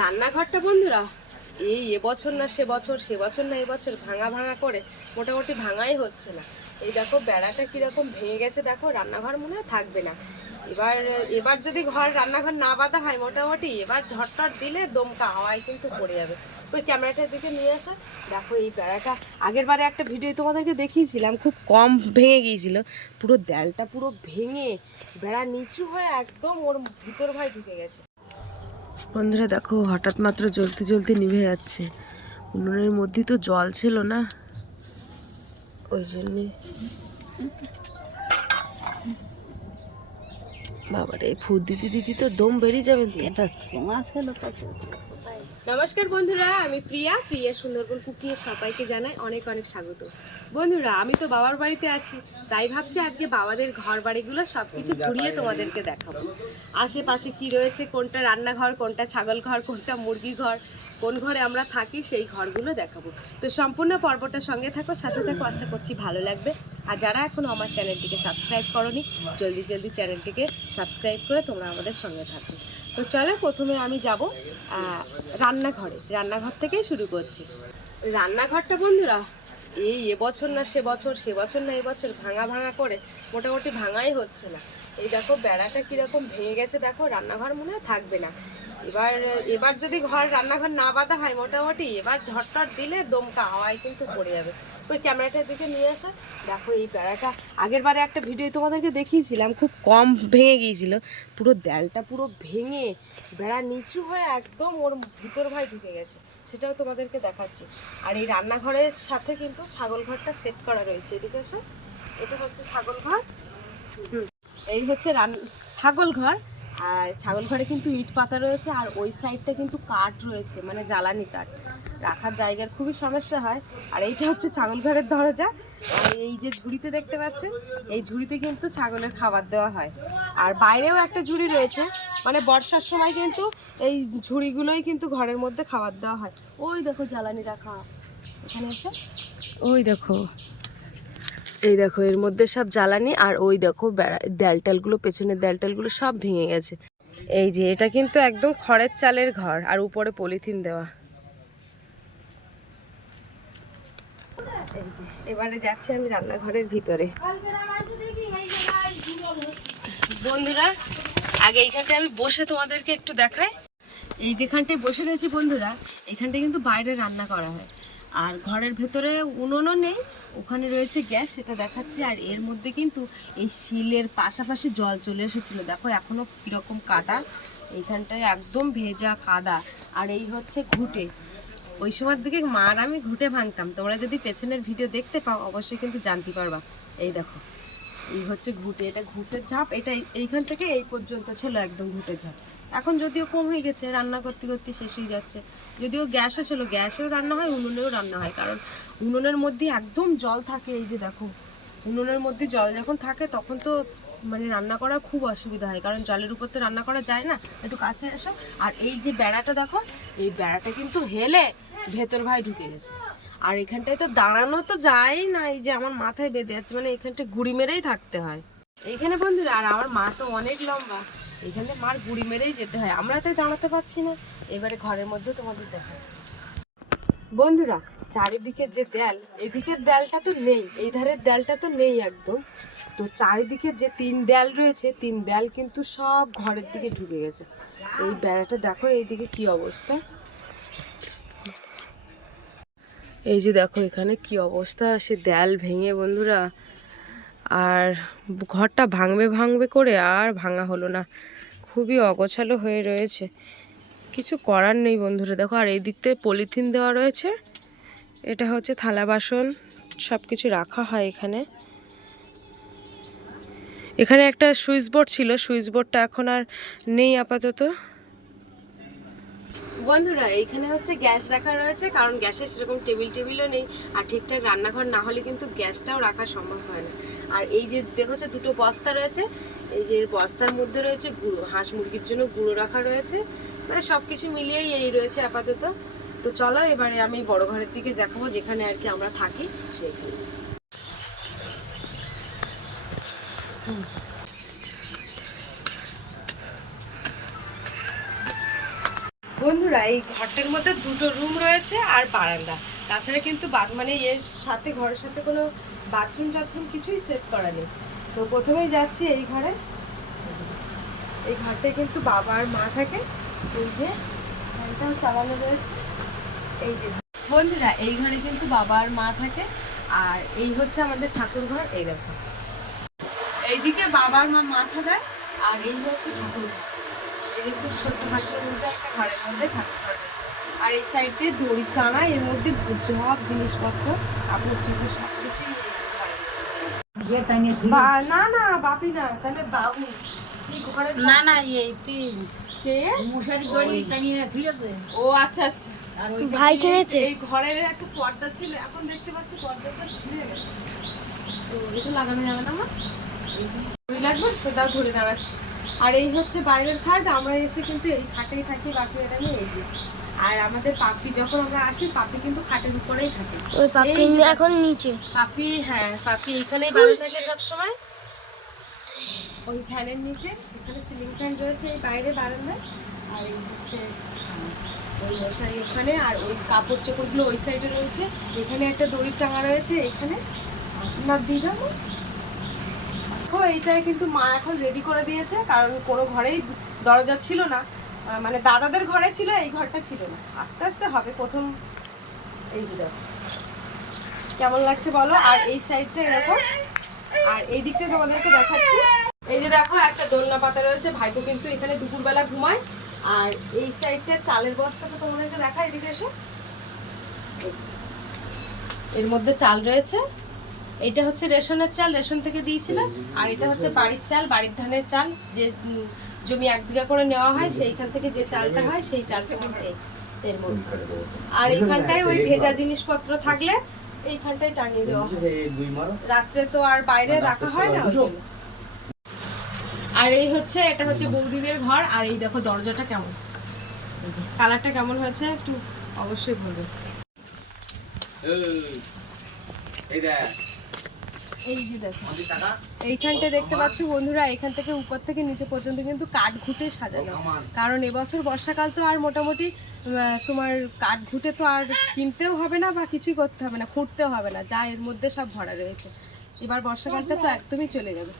রান্নাঘরটা বন্ধুরা, এই এবছর না সে বছর সে বছর না এবছর ভাঙা ভাঙা করে মোটামুটি ভাঙাই হচ্ছে না। এই দেখো বেড়াটা কীরকম ভেঙে গেছে, দেখো রান্নাঘর মনে হয় থাকবে না। এবার এবার যদি ঘর, রান্নাঘর না বাঁধা হয় মোটামুটি, এবার ঝটপট দিলে দমকা হাওয়ায় কিন্তু পড়ে যাবে। ওই ক্যামেরাটার দিকে নিয়ে আসা দেখো এই বেড়াটা, আগের বারে একটা ভিডিও তোমাদেরকে দেখিয়েছিলাম, খুব কম ভেঙে গিয়েছিল। পুরো দেয়ালটা পুরো ভেঙে, বেড়া নিচু হয়ে একদম ওর ভিতর ভাই ঢুকে গেছে। বন্ধুরা দেখো, হঠাৎ মাত্র জ্বলতে জ্বলতে নিভে যাচ্ছে। উনুনের মধ্যে তো জল ছিল না। ওই জন্যে বাবারে ফুট দিতে দিতে তো দম বেরিয়ে যাবেন এটা নমস্কার বন্ধুরা, আমি প্রিয়া। প্রিয়া সুন্দরবন কুকিয়ে সবাইকে জানাই অনেক অনেক স্বাগত। বন্ধুরা, আমি তো বাবার বাড়িতে আছি, তাই ভাবছি আজকে বাবাদের ঘর বাড়িগুলো সব কিছু ঘুরিয়ে তোমাদেরকে দেখাবো। আশেপাশে কি রয়েছে, কোনটা রান্নাঘর, কোনটা ছাগল ঘর, কোনটা মুরগি ঘর, কোন ঘরে আমরা থাকি, সেই ঘরগুলো দেখাবো। তো সম্পূর্ণ পর্বটার সঙ্গে থাকো, সাথে থাকো, আশা করছি ভালো লাগবে। আর যারা এখনও আমার চ্যানেলটিকে সাবস্ক্রাইব করনি, জলদি জলদি চ্যানেলটিকে সাবস্ক্রাইব করে তোমরা আমাদের সঙ্গে থাকো। তো চলো প্রথমে আমি যাব রান্নাঘরে। রান্নাঘর থেকেই শুরু করছি। রান্নাঘরটা বন্ধুরা, এই এবছর না সে বছর সে বছর না এবছর ভাঙা ভাঙা করে, মোটামুটি ভাঙাই হচ্ছে না। এই দেখো, বেড়াটা কীরকম ভেঙে গেছে, দেখো, রান্নাঘর মনে হয় থাকবে না। এবার এবার যদি ঘর, রান্নাঘর না বাঁধা হয়, মোটামুটি এবার ঝটপট দিলে দমকা হাওয়ায় কিন্তু পড়ে যাবে। ওই ক্যামেরাটার দিকে নিয়ে আসা। দেখো এই বেড়াটা। আগের বারে একটা ভিডিও তোমাদেরকে দেখিয়েছিলাম, খুব কম ভেঙে গিয়েছিল। পুরো দেয়ালটা পুরো ভেঙে বেড়া নিচু হয়ে একদম ওর ভিতর ভাই ঢুকে গেছে। সেটাও তোমাদেরকে দেখাচ্ছি। আর এই রান্নাঘরের সাথে কিন্তু ছাগল ঘরটা সেট করা রয়েছে। এদিকে এসো। এটা হচ্ছে ছাগল ঘর। এই হচ্ছে রান, ছাগল ঘর। আর ছাগল ঘরে কিন্তু ইট পাতা রয়েছে। আর ওই সাইডটা কিন্তু কাঠ রয়েছে মানে জ্বালানি কাঠ। রাখার জায়গার খুবই সমস্যা হয়। আর এইটা হচ্ছে ছাগল ঘরের দরজা। এই যে ঝুড়িতে দেখতে পাচ্ছেন, এই ঝুড়িতে কিন্তু ছাগলের খাবার দেওয়া হয়। আর বাইরেও একটা ঝুড়ি রয়েছে মানে বর্ষার সময় কিন্তু এই ঝুড়িগুলোই কিন্তু ঘরের মধ্যে খাবার দেওয়া হয়। ওই দেখো জ্বালানি রাখা। এখানে এসে। ওই দেখো। এই দেখো, এর মধ্যে সব জ্বালানি আর ওই দেখো বেড়া দেয়ালটালগুলো পেছনের দেয়ালটালগুলো সব ভেঙে গেছে। এই যে, এটা কিন্তু একদম খড়ের চালের ঘর, আর উপরে পলিথিন দেওয়া। এবারে যাচ্ছি আমি রান্নাঘরের ভিতরে। বন্ধুরা, আগে এইখানটায় আমি বসে তোমাদেরকে একটু দেখাই। এই যেখানটায় বসে রয়েছি বন্ধুরা, এখানটায় কিন্তু বাইরে রান্না করা হয়। আর ঘরের ভেতরে উনুনও নেই, ওখানে রয়েছে গ্যাস, সেটা দেখাচ্ছি। আর এর মধ্যে কিন্তু এই শিলের পাশাপাশি জল চলে এসেছিল। দেখো, এখনও কীরকম কাদা। এইখানটায় একদম ভেজা কাদা। আর এই হচ্ছে ঘুটে। ওই সময়ের দিকে মার আমি ঘুটে ভাঙতাম। তোমরা যদি পেছনের ভিডিও দেখতে পাও, অবশ্যই কিন্তু জানতে পারবা। এই দেখো, এই হচ্ছে ঘুটে, এটা ঘুটের ঝাঁপ, এটা এই- এইখান থেকে এই পর্যন্ত ছিল একদম ঘুটের ঝাঁপ। এখন যদিও কম হয়ে গেছে, রান্না করতে করতে শেষ হয়ে যাচ্ছে। যদিও গ্যাসও ছিল, গ্যাসেও রান্না হয়, উনুনেও রান্না হয়, কারণ উনুনের মধ্যে একদম জল থাকে, এই যে দেখো। উনুনের মধ্যে জল যখন থাকে, তখন তো মানে রান্না করা খুব অসুবিধা হয়, কারণ জলের উপর তো রান্না করা যায় না, একটু কাছে এসো। আর এই যে বেড়াটা দেখো, এই বেড়াটা কিন্তু হেলে ভেতর ভাই ঢুকে গেছে। আর এখানটায় তো দাঁড়ানো তো যায় না, এই যে আমার মাথায় বেঁধে যাচ্ছে মানে এখানটায় গুড়ি মেরেই থাকতে হয়। এইখানে বন্ধুরা, আর আমার মা তো অনেক লম্বা, এখানে মার গুড়ি মেরেই যেতে হয়, আমরা তাই দাঁড়াতে পারছি না। এবারে ঘরের মধ্যে তোমাদের দেখাচ্ছি বন্ধুরা চারিদিকের যে দেয়াল, এদিকের দেয়ালটা তো নেই, এই ধারের দেয়ালটা তো নেই একদম। তো চারিদিকে যে তিন দেয়াল রয়েছে, তিন দেয়াল কিন্তু সব ঘরের দিকে ঢুকে গেছে। এই বেড়াটা দেখো, এইদিকে কি অবস্থা? এই যে দেখো, এখানে কি অবস্থা? সে দেয়াল ভেঙে বন্ধুরা, আর ঘরটা ভাঙবে ভাঙবে করে আর ভাঙা হলো না। খুবই অগোছালো হয়ে রয়েছে। কিছু করার নেই বন্ধুরা, দেখো, আর এই দিক থেকে পলিথিন দেওয়া রয়েছে। এটা হচ্ছে থালা বাসন সব কিছু রাখা হয় এখানে। এখানে একটা সুইচ বোর্ড ছিল, সুইচ বোর্ডটা এখন আর নেই আপাতত। বন্ধুরা এইখানে হচ্ছে গ্যাস রাখা রয়েছে, কারণ গ্যাসের সেরকম টেবিল টেবিলও নেই, আর ঠিকঠাক রান্নাঘর না হলে কিন্তু গ্যাসটাও রাখা সম্ভব হয় না। আর এই যে দেখেছ দুটো বস্তা রয়েছে, এই যে বস্তার মধ্যে রয়েছে গুঁড়ো, হাঁস মুরগির জন্য গুঁড়ো রাখা রয়েছে মানে সব কিছু মিলিয়েই এই রয়েছে আপাতত। তো চলো, এবারে আমি বড় ঘরের দিকে দেখাবো, যেখানে আর কি আমরা থাকি, সেইখানে। বন্ধুরা, এই ঘরটার মধ্যে দুটো রুম রয়েছে আর বারান্দা। তাছাড়া কিন্তু মানে এর সাথে, ঘরের সাথে কোনো বাথরুম টাথরুম কিছুই সেট করা নেই। তো প্রথমেই যাচ্ছি এই ঘরে। এই ঘরটায় কিন্তু বাবা আর মা থাকে। এই যে, ফ্যানটাও চালানো রয়েছে। এই যে, বন্ধুরা, এই ঘরে কিন্তু বাবা আর মা থাকে। আর এই হচ্ছে আমাদের ঠাকুর ঘর এই দেখো। এইদিকে বাবার মা মাথা দেয় আর এই হচ্ছে ঠাকুর। এই যে খুব ছোট্ট বাচ্চার মধ্যে একটা ঘরের মধ্যে ঠাকুর ঘর রয়েছে। আর এই সাইড দিয়ে দড়ি টানা এর মধ্যে সব জিনিসপত্র কাপড় চোপড় সব কিছুই না না বাপি না তাহলে বাবু। ঘরে না না এই তিন ও আচ্ছা আচ্ছা। আর ওই ভাই কিনেছে এই ঘরের একটা পর্দা ছিল এখন দেখতে পাচ্ছি পর্দাটা ছিঁড়ে গেছে। তো এটা লাগানো যাবে না ধরে লাগবে সেটাও ধরে দাঁড়াচ্ছে। আর এই হচ্ছে বাইরের খাট আমরা এসে কিন্তু এই খাটেই থাকি বাকি এটা নিয়ে এই যে। আর আমাদের পাপি যখন আমরা আসি পাপি কিন্তু খাটের উপরেই থাকে। ওই পাপি এখন নিচে। পাপি হ্যাঁ পাপি এখানেই থাকে সব সময় ওই ফ্যানের নিচে এখানে সিলিং ফ্যান রয়েছে এই বাইরে বারান্দায়। আর এই হচ্ছে ওই মশারি ওখানে আর ওই কাপড় চোপড়গুলো ওই সাইডে রয়েছে। এখানে একটা দড়ির টাঙা রয়েছে এখানে। আপনার দিদা দেখো এইটাই কিন্তু মা এখন রেডি করে দিয়েছে, কারণ কোনো ঘরেই দরজা ছিল না। মানে দাদাদের ঘরে ছিল, এই ঘরটা ছিল না। আস্তে আস্তে হবে, প্রথম এই যে দেখো। কেমন লাগছে বলো? আর এই সাইডটা এরকম। আর এই দিকটা তোমাদেরকে দেখাচ্ছি। এই যে দেখো, একটা দোলনা পাতা রয়েছে। ভাইপো কিন্তু এখানে দুপুরবেলা ঘুমায়। আর এই সাইডটা চালের বস্তাটা তোমাদেরকে দেখা এদিকে এসে। এর মধ্যে চাল রয়েছে। এটা হচ্ছে রেশনের চাল, রেশন থেকে দিয়েছিল আর এটা হচ্ছে বাড়ির চাল, বাড়ির ধানের চাল, যে জমি এক বিঘা করে নেওয়া হয়, সেইখান থেকে যে চালটা হয়, সেই চালটা কিন্তু আর এইখানটায় ওই ভেজা জিনিসপত্র থাকলে এইখানটায় টাঙিয়ে দেওয়া হয়। রাত্রে তো আর বাইরে রাখা হয় না আর এই হচ্ছে, এটা হচ্ছে বৌদিদের ঘর। আর এই দেখো দরজাটা কেমন। কালারটা কেমন হয়েছে একটু অবশ্যই বলবে। এই যে দেখো এইখানটা দেখতে পাচ্ছ বন্ধুরা এখান থেকে উপর থেকে নিচে পর্যন্ত কিন্তু কাঠ ঘুটে সাজানো। কারণ এবছর বর্ষাকাল তো আর মোটামুটি তোমার কাঠ ঘুটে তো আর কিনতেও হবে না বা কিছুই করতে হবে না, খুঁড়তেও হবে না, যা এর মধ্যে সব ভরা রয়েছে। এবার বর্ষাকালটা তো একদমই চলে যাবে।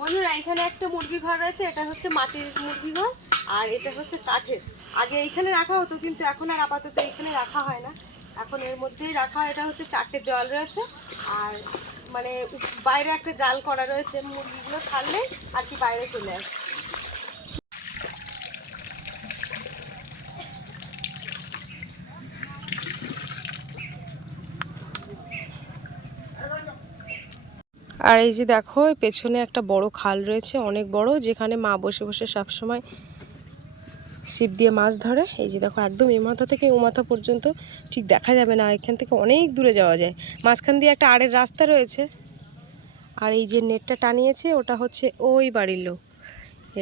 বন্ধুরা, এখানে একটা মুরগি ঘর রয়েছে, এটা হচ্ছে মাটির মুরগি ঘর, আর এটা হচ্ছে কাঠের। আগে এইখানে রাখা হতো, কিন্তু এখন আর আপাতত এখানে রাখা হয় না। এখন এর মধ্যেই রাখা। এটা হচ্ছে চারটে দেওয়াল রয়েছে, আর মানে বাইরে একটা জাল করা রয়েছে, মুরগিগুলো ছাড়লে আর কি বাইরে চলে আসে। আর এই যে দেখো পেছনে একটা বড় খাল রয়েছে, অনেক বড়, যেখানে মা বসে বসে সবসময় ছিপ দিয়ে মাছ ধরে। এই যে দেখো, একদম এ মাথা থেকে ও মাথা পর্যন্ত ঠিক দেখা যাবে না। এখান থেকে অনেক দূরে যাওয়া যায়। মাঝখান দিয়ে একটা আড়ের রাস্তা রয়েছে। আর এই যে নেটটা টানিয়েছে, ওটা হচ্ছে ওই বাড়ির লোক।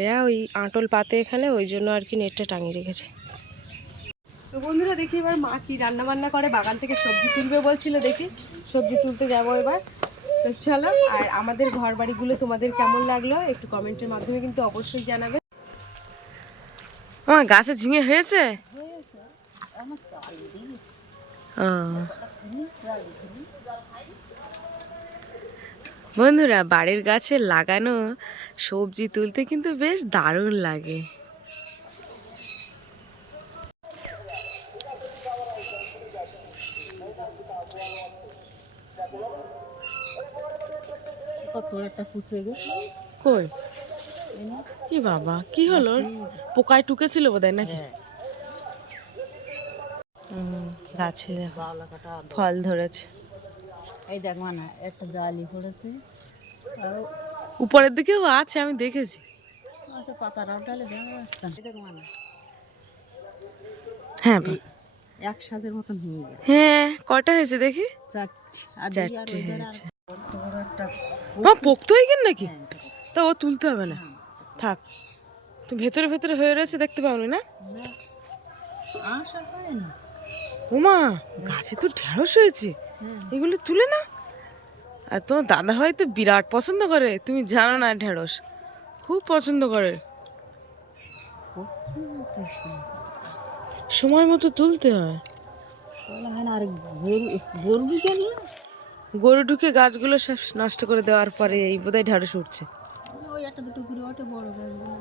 এরা ওই আঁটল পাতে এখানে, ওই জন্য আর কি নেটটা টাঙিয়ে রেখেছে। তো বন্ধুরা, দেখি এবার মা কি রান্না বান্না করে। বাগান থেকে সবজি তুলবে বলছিল, দেখি। সবজি তুলতে যাব এবার। তো চলো, আর আমাদের ঘর বাড়িগুলো তোমাদের কেমন লাগল, একটু কমেন্টের মাধ্যমে কিন্তু অবশ্যই জানাবে। আমার গাছে ঝিঙে হয়েছে। বন্ধুরা বাড়ির গাছে লাগানো সবজি তুলতে কিন্তু বেশ দারুণ লাগে। কই? কি বাবা কি হলো? পোকায় টুকেছিল বোধহয় নাকি? হুম, গাছে ফল ধরেছে। এই দেখ মানে একটা জালি পড়েছে উপরের দিকেও আছে আমি দেখেছি। ডালে না। মানে। হ্যাঁ এক সাজের মতন হয়ে যায় হ্যাঁ কটা হয়েছে দেখি? চারটি। হয়েছে। পোক্ত হয়ে গেল নাকি? হ্যাঁ, তা ও তুলতে হবে না। থাক। তুমি ভেতরে ভেতরে হয়ে রয়েছে দেখতে পাওনি না? ওমা গাছে তো ঢেঁড়স হয়েছে। হ্যাঁ এগুলো তুলে না? আর তোমার দাদা হয়তো বিরাট পছন্দ করে। তুমি জানো না ঢেঁড়স। খুব পছন্দ করে। সময় মতো তুলতে হয়। আর গরু গরু ঢুকে গাছগুলো সব নষ্ট করে দেওয়ার পরে এই বোধহয় ঢাড়স উঠছে। ওই একটা দুটো ওঠে বড় গাছগুলো।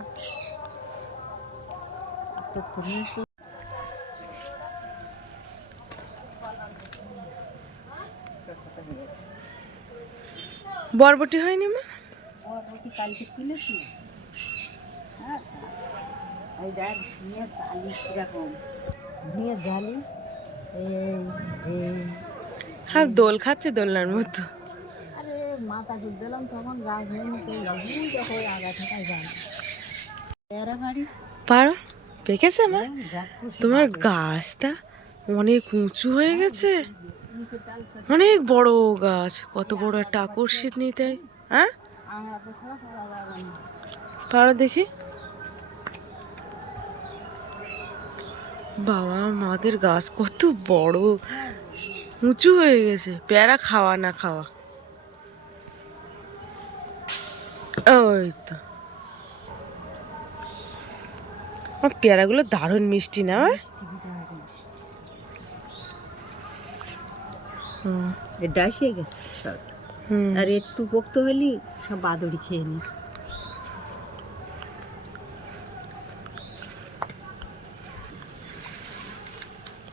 বরবটি হয়নি মা? বরবটি কালকে কিনেছি। হ্যাঁ এই দেখ ঝিঙে জালি কীরকম। ঝিঙে জালি এই এই হ্যাঁ দোল খাচ্ছে দোলনার মতো। মাথা দুধ দিলাম তখন হয়ে আগা থাকায় যায় এরা বাড়ি পারো? পেকেছে মা? তোমার গাছটা অনেক উঁচু হয়ে গেছে। অনেক বড় গাছ। কত বড় একটা আকর্ষিত নিতে হ্যাঁ? আমরা পারো দেখি। বাবা মাদের গাছ কত বড়। উঁচু হয়ে গেছে। প্যারা খাওয়া না খাওয়া। ওই তো আমার পেয়ারাগুলো দারুণ মিষ্টি না? হুম, ডাসিয়ে গেছে সব। হুম। আর একটু পোক্ত হলি সব বাদুড়ি খেয়ে নিচ্ছে।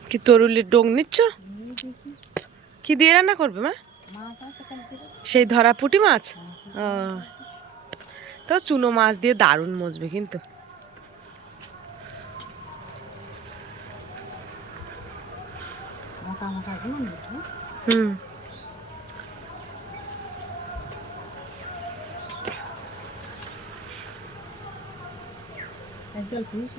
কি তরুলের ডোং নিচ্ছ? কি দিয়ে রান্না করবে মা? সেই ধরা পুঁটি মাছ? ও। তো চুনো মাছ দিয়ে দারুণ মজবে কিন্তু। হুম। একদল পুলিশ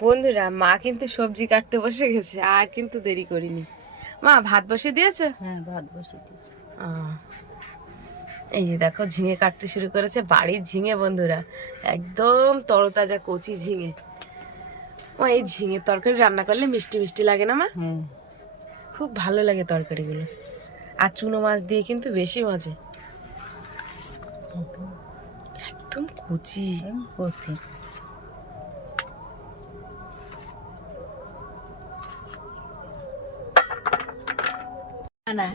বন্ধুরা মা কিন্তু সবজি কাটতে বসে গেছে আর কিন্তু দেরি করিনি। মা ভাত বসে দিয়েছে? হ্যাঁ ভাত বসিয়ে দিয়েছে। এই যে দেখো ঝিঙে কাটতে শুরু করেছে বাড়ির ঝিঙে বন্ধুরা একদম তরতাজা কচি ঝিঙে। ও এই ঝিঙে তরকারি রান্না করলে মিষ্টি মিষ্টি লাগে না মা? হ্যাঁ। খুব ভালো লাগে তরকারিগুলো। আর চুনো মাছ দিয়ে কিন্তু বেশি মজা। একদম কচি। আমি না,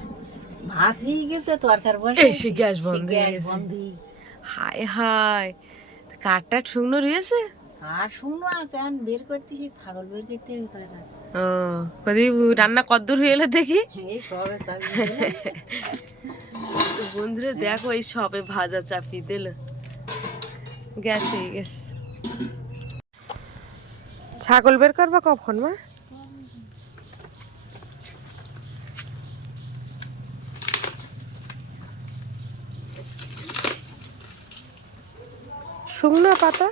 ভাত হয়ে গেছে তরকার বসে। এসে গ্যাস বন্ধ হয়ে গেছে। হায় হায় কাঠটা শুকনো রয়েছে? আর শুকনো আছে এখন বের করতেছি ছাগল বের করতে হবে না ও কদি রান্না কদ্দূর হয়ে এলো দেখি? এই সবে বন্ধুরা দেখো এই সবে ভাজা চাপি দিল। গ্যাস হয়ে গেছে। ছাগল বের করবা কখন মা? শুকনো পাতা।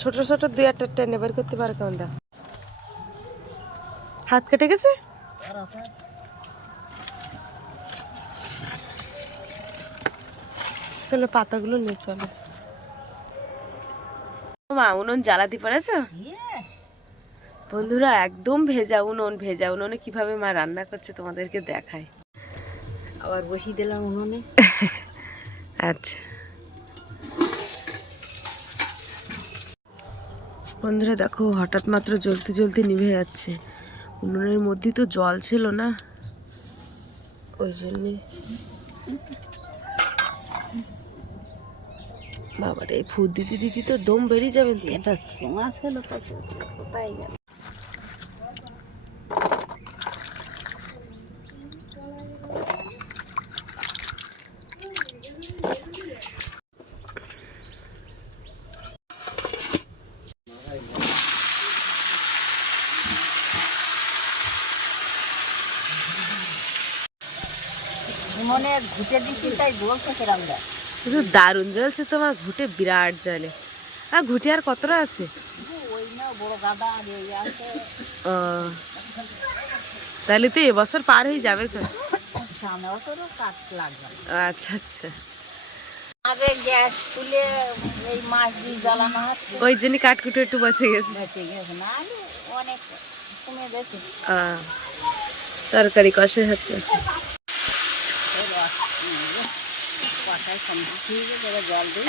ছোট ছোট দুই একটা টেনে বের করতে পারে কেমন দেখ। হাত কেটে গেছে? তাহলে পাতাগুলো নিয়ে চলো। মা উনুন জ্বালাতে পারেছো? বন্ধুরা একদম ভেজা উনুন ভেজা উনুনে কীভাবে মা রান্না করছে তোমাদেরকে দেখায় আবার বসিয়ে দিলাম উনুনে। আচ্ছা। বন্ধুরা দেখো হঠাৎ মাত্র জ্বলতে জ্বলতে নিভে যাচ্ছে। উনুনের মধ্যে তো জল ছিল না। ওই জন্যে বাবারে ফুট দিতে দিতে তো দম বেরিয়ে যাবে তো। এটা ছিল মনে ঘুটে দিছি তাই বলছে কিরম দেয় কিন্তু দারুণ জ্বলছে তোমার ঘুটে বিরাট জ্বলে। আর ঘুটে আর কতটা আছে? ও, তাহলে তো এবছর পার হয়ে যাবে তো। আচ্ছা আচ্ছা। ওই জন্য কাঠকুটো একটু বেঁচে গেছে। তরকারি কষে হচ্ছে।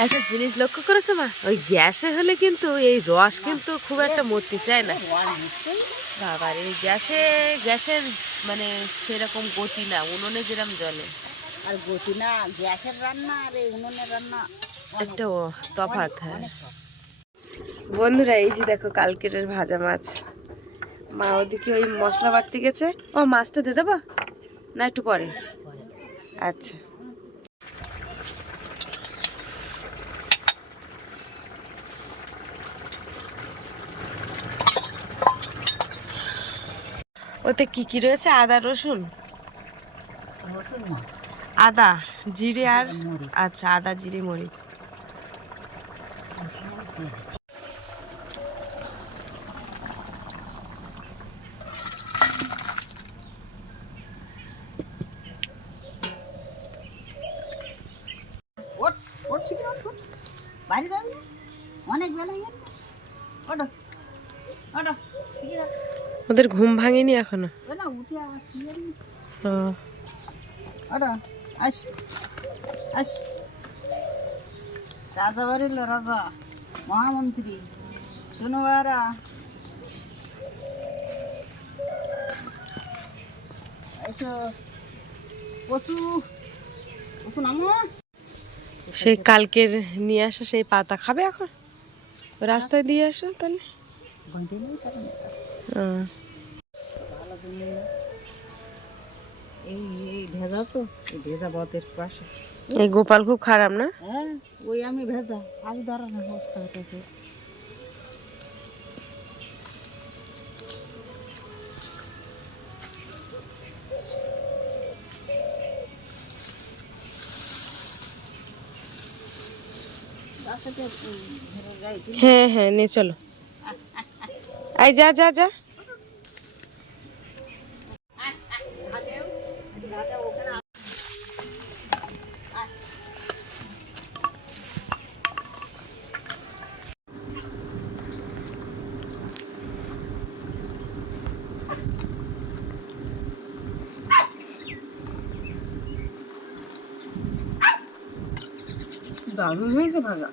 একটা জিনিস লক্ষ্য করেছ মা? ওই গ্যাসে হলে কিন্তু এই রস কিন্তু খুব একটা মরতে চায় না। রস নিশ্চয়ই বাবার এই গ্যাসে গ্যাসের মানে সেরকম গতি না উনুনে যেরকম জলে আর গতি না গ্যাসের রান্না আর এই উনুনের রান্না একটা ও তফাৎ হ্যাঁ। বন্ধুরা এই যে দেখো কালকের ভাজা মাছ। মা ওদিকে ওই মশলা বাটতে গেছে। ও মাছটা দিয়ে দেবো? না একটু পরে। আচ্ছা। ওতে কি কি রয়েছে? আদা, রসুন? আদা, জিরে আর আচ্ছা আদা, জিরে, মরিচ। অনেক বেলা হয়ে গেছে। ওঠো শীঘ্র ওদের ঘুম ভাঙেনি এখনও। রাজা মহামন্ত্রী সেই কালকের নিয়ে আসা সেই পাতা খাবে এখন? রাস্তায় দিয়ে আসো তাহলে। এই এই ভেজা তো? ভেজা বতের পাশে। এই গোপাল খুব খারাপ না? হ্যাঁ ওই আমি ভেজা। আজ ধরানো অবস্থা। হ্যাঁ হ্যাঁ নে চলো। আই যা যা যা। দারুণ হয়েছে ভাজা।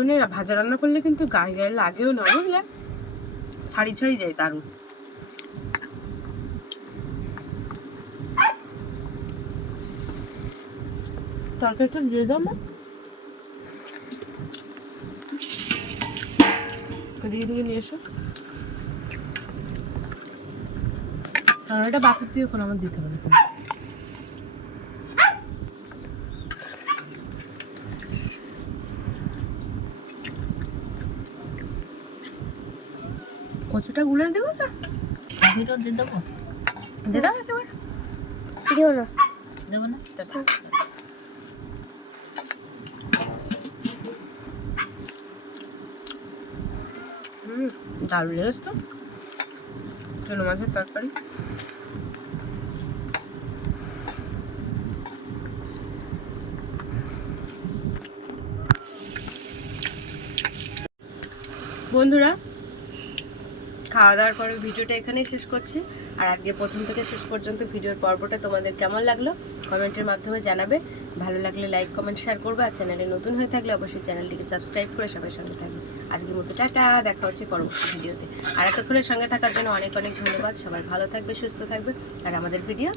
উনুনে ভাজা রান্না করলে কিন্তু গায়ে গায়ে লাগেও না, বুঝলে? ছাড়ি ছাড়ি যায় দারুণ। তরকারিটা দিয়ে দাও না এদিকে দিকে নিয়ে এসো। তরকারিটা বাকুর দিয়ে কোনো আমার দিতে হবে। কচুটা গুলে দেবো স্যার? দিয়ে দেবো। দিয়ে দাও একেবারে। দেবো না। দেবো না? হুম দারুণ লেগেছে তো। চলো মাছের তরকারি। বন্ধুরা খাওয়া দাওয়ার পরে ভিডিওটা এখানেই শেষ করছি। আর আজকে প্রথম থেকে শেষ পর্যন্ত ভিডিওর পর্বটা তোমাদের কেমন লাগল কমেন্টের মাধ্যমে জানাবে। ভালো লাগলে লাইক, কমেন্ট, শেয়ার করবে। আর চ্যানেলে নতুন হয়ে থাকলে অবশ্যই চ্যানেলটিকে সাবস্ক্রাইব করে সবাই সঙ্গে থাকবে। আজকের মতো টাটা, দেখা হচ্ছে পরবর্তী ভিডিওতে। আর এতক্ষণের সঙ্গে থাকার জন্য অনেক অনেক ধন্যবাদ। সবাই ভালো থাকবে, সুস্থ থাকবে। আর আমাদের ভিডিও